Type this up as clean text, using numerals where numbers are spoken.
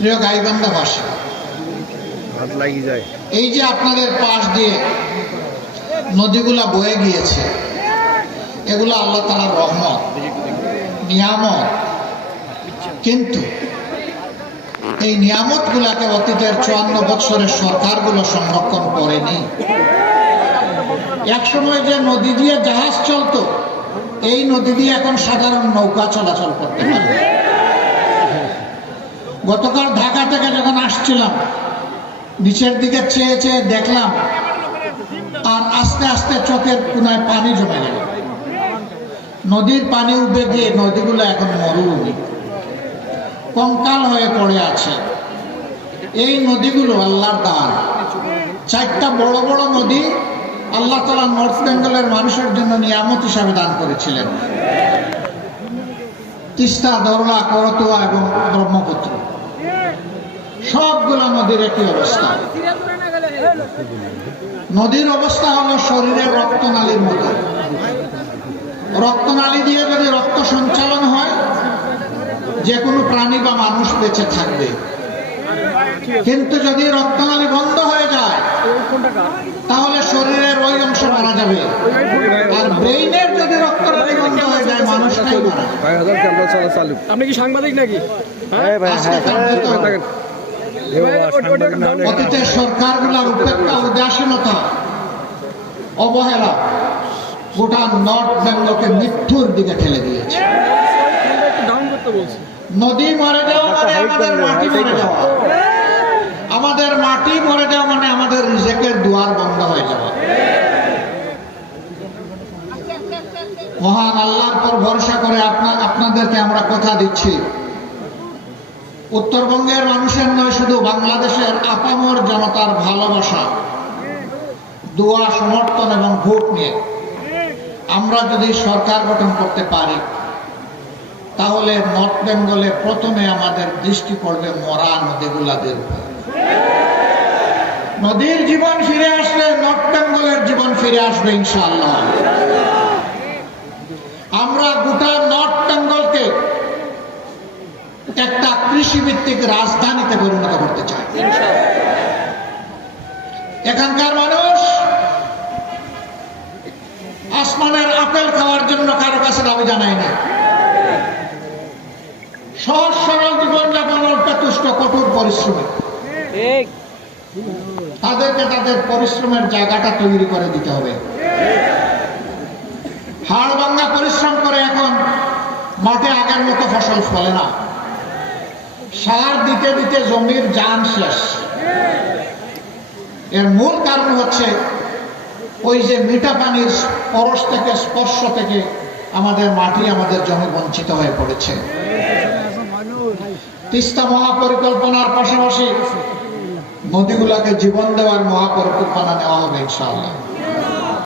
প্রিয় গাইবান্ধাবাসী, এই যে আপনাদের পাশ দিয়ে নদীগুলা বয়ে গিয়েছে, এগুলো আল্লাহ তাআলার রহমত, নিয়ামত। কিন্তু এই নিয়ামত গুলাকে অতীতের 54 বছরের সরকারগুলো সংরক্ষণ করেনি। একসময় যে নদী দিয়ে জাহাজ চলতো, এই নদী দিয়ে এখন সাধারণ নৌকা চলাচল করতে পারে। গতকাল ঢাকা থেকে যখন আসছিলাম, নিচের দিকে চেয়ে চেয়ে দেখলাম, আর আস্তে আস্তে চোখের কোনায় পানি জমে গেল। নদীর পানি উঠে গিয়ে নদীগুলো এখন মরুভূমি, কঙ্কাল হয়ে পড়ে আছে। এই নদীগুলো আল্লাহর দান। 4টা বড় বড় নদী আল্লাহ তাআলা নর্থ বেঙ্গলের মানুষের জন্য নিয়ামত হিসাবে দান করেছিলেন। তিস্তা, ধরলা, করতোয়া এবং ব্রহ্মপুত্র, সবগুলো নদীর একই অবস্থা। নদীর অবস্থা হলো শরীরের রক্তনালীর মতো। রক্তনালী দিয়ে যদি রক্ত সঞ্চালন হয়, যে কোনো প্রাণী বা মানুষ বেঁচে থাকবে। কিন্তু যদি রক্তনালী বন্ধ হয়ে যায়, তাহলে শরীরের ওই অংশ মারা যাবে। আর ব্রেইনের যদি রক্তনালী বন্ধ হয়ে যায়, মানুষটাই মারা যাবে। আপনি কি সাংবাদিক নাকি? অতীতের সরকারগুলোর উপেক্ষা, উদাসীনতা, অবহেলা গোটা নর্থ বেঙ্গলকে মৃত্যুর দিকে ঠেলে দিয়েছে। নদী মরে যাওয়া মানে আমাদের মাটি মরে যাওয়া, আমাদের মাটি মরে যাওয়া মানে আমাদের রিজেকের দুয়ার বন্ধ হয়ে যাওয়া। মহান আল্লাহর পর ভরসা করে আপনাদেরকে আমরা কথা দিচ্ছি, উত্তরবঙ্গের মানুষের নয়, শুধু বাংলাদেশের আপামর জনতার ভালোবাসা, দোয়া, সমর্থন এবং ভোট নিয়ে আমরা যদি সরকার গঠন করতে পারি, তাহলে নর্থ বেঙ্গলে প্রথমে আমাদের দৃষ্টি পড়বে মরা নদীগুলাদের উপর। নদীর জীবন ফিরে আসলে নর্থ বেঙ্গলের জীবন ফিরে আসবে ইনশাআল্লাহ। আমরা গোটা নর্থ বেঙ্গলকে একটা কৃষিভিত্তিক রাজধানীতে পরিণত করতে চাই। এখানকার মানুষ আসমানের আপেল খাওয়ার জন্য কারো কাছে দাবি জানায় না। সহজ সরল জীবনযাপন, অল্পতুষ্ট, কঠোর পরিশ্রমী। তাদেরকে তাদের পরিশ্রমের জায়গাটা তৈরি করে দিতে হবে। হাড় ভাঙা পরিশ্রম করে এখন মাঠে আগের মতো ফসল ফলে না। সার দিতে দিতে জমির জান শেষ। এর মূল কারণ হচ্ছে ওই যে মিঠা পানির পরশ থেকে, স্পর্শ থেকে আমাদের মাটি, আমাদের জমি বঞ্চিত হয়ে পড়েছে। তিস্তা মহাপরিকল্পনার পাশাপাশি নদীগুলাকে জীবন দেওয়ার মহাপরিকল্পনা নেওয়া হবে ইনশাআল্লাহ।